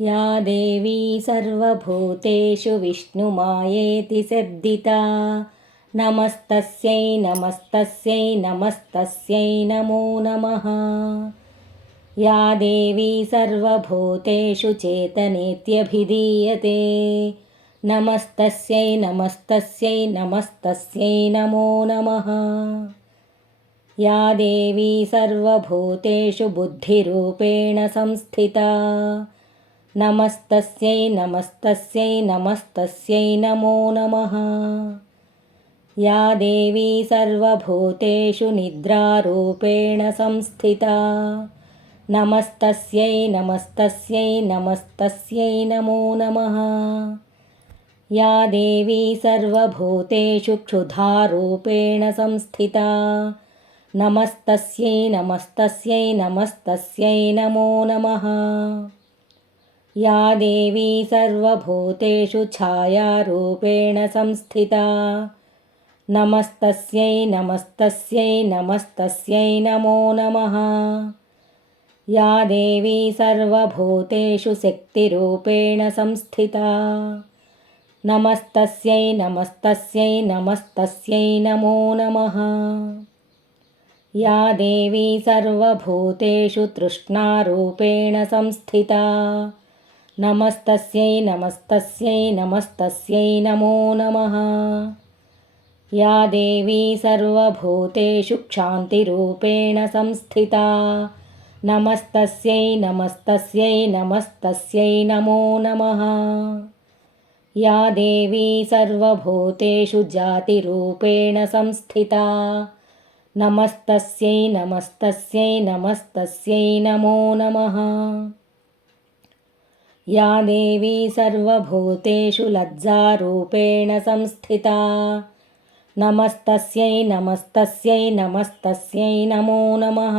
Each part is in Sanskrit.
या देवी सर्वभूतेषु विष्णुमायेति सिद्धिता नमस्तस्यै नमस्तस्यै नमस्तस्यै नमो नमः। या देवी सर्वभूतेषु चेतनेत्यभिधीयते नमस्तस्यै नमस्तस्यै नमस्तस्यै नमो नमः। या देवी सर्वभूतेषु बुद्धिरूपेण संस्थिता नमस्तस्यै नमस्तस्यै नमस्तस्यै नमो नमः। या देवी सर्वभूतेषु निद्रारूपेण संस्थिता नमस्तस्यै नमस्तस्यै नमस्तस्यै नमो नमः। या देवी सर्वभूतेषु क्षुधारूपेण संस्थिता नमस्तस्यै नमस्तस्यै नमस्तस्यै नमो नमः। या देवी सर्वभूतेषु छायारूपेण संस्थिता नमस्तस्यै नमस्तस्यै नमस्तस्यै नमो नमः। या देवी सर्वभूतेषु शक्तिरूपेण संस्थिता नमस्तस्यै नमस्तस्यै नमस्तस्यै नमो नमः। या देवी सर्वभूतेषु तृष्णारूपेण संस्थिता नमस्तस्यै नमस्तस्यै नमस्तस्यै नमो नमः। या देवी सर्वभूतेषु क्षान्तिरूपेण संस्थिता नमस्तस्यै नमस्तस्यै नमस्तस्यै नमो नमः। या देवी सर्वभूतेषु जातिरूपेण संस्थिता नमस्तस्यै नमस्तस्यै नमस्तस्यै नमो नमः। या देवी सर्वभूतेषु लज्जारूपेण संस्थिता नमस्तस्यै नमस्तस्यै नमस्तस्यै नमो नमः।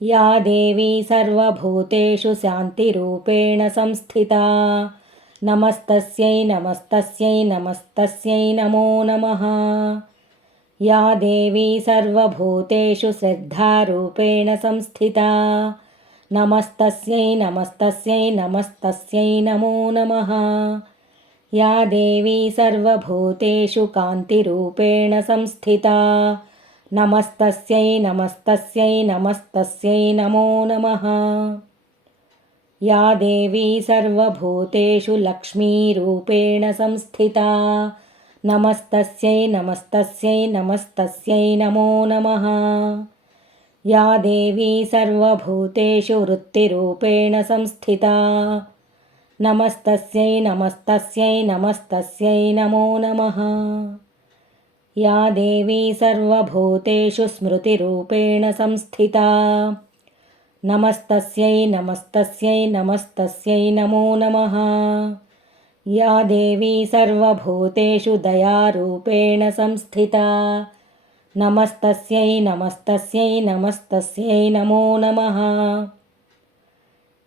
या देवी सर्वभूतेषु शान्तिरूपेण संस्थिता नमस्तस्यै नमस्तस्यै नमस्तस्यै नमो नमः। या देवी सर्वभूतेषु श्रद्धारूपेण संस्थिता नमस्तस्यै नमस्तस्यै नमस्तस्यै नमो नमः। या देवी सर्वभूतेषु कान्तिरूपेण संस्थिता नमस्तस्यै नमस्तस्यै नमस्तस्यै नमो नमः। या देवी सर्वभूतेषु लक्ष्मीरूपेण संस्थिता नमस्तस्यै नमस्तस्यै नमस्तस्यै नमो नमः। या देवी सर्वभूतेषु वृत्तिरूपेण संस्थिता नमस्तस्यै नमस्तस्यै नमस्तस्यै नमो नमः। या देवी सर्वभूतेषु स्मृतिरूपेण संस्थिता नमस्तस्यै नमस्तस्यै नमस्तस्यै नमो नमः। या देवी सर्वभूतेषु दयारूपेण संस्थिता नमस्तस्यै नमस्तस्यै नमस्तस्यै नमो नमः।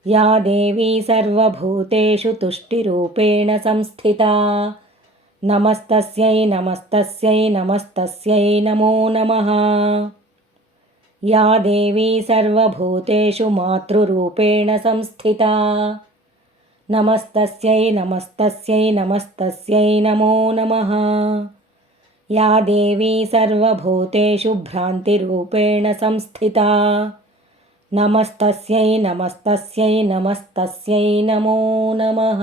या देवी सर्वभूतेषु तुष्टिरूपेण संस्थिता नमस्तस्यै नमस्तस्यै नमस्तस्यै नमो नमः। या देवी सर्वभूतेषु मातृरूपेण संस्थिता नमस्तस्यै नमस्तस्यै नमस्तस्यै नमो नमः। या देवी सर्वभूतेषु भ्रान्तिरूपेण संस्थिता नमस्तस्यै नमस्तस्यै नमस्तस्यै नमो नमः।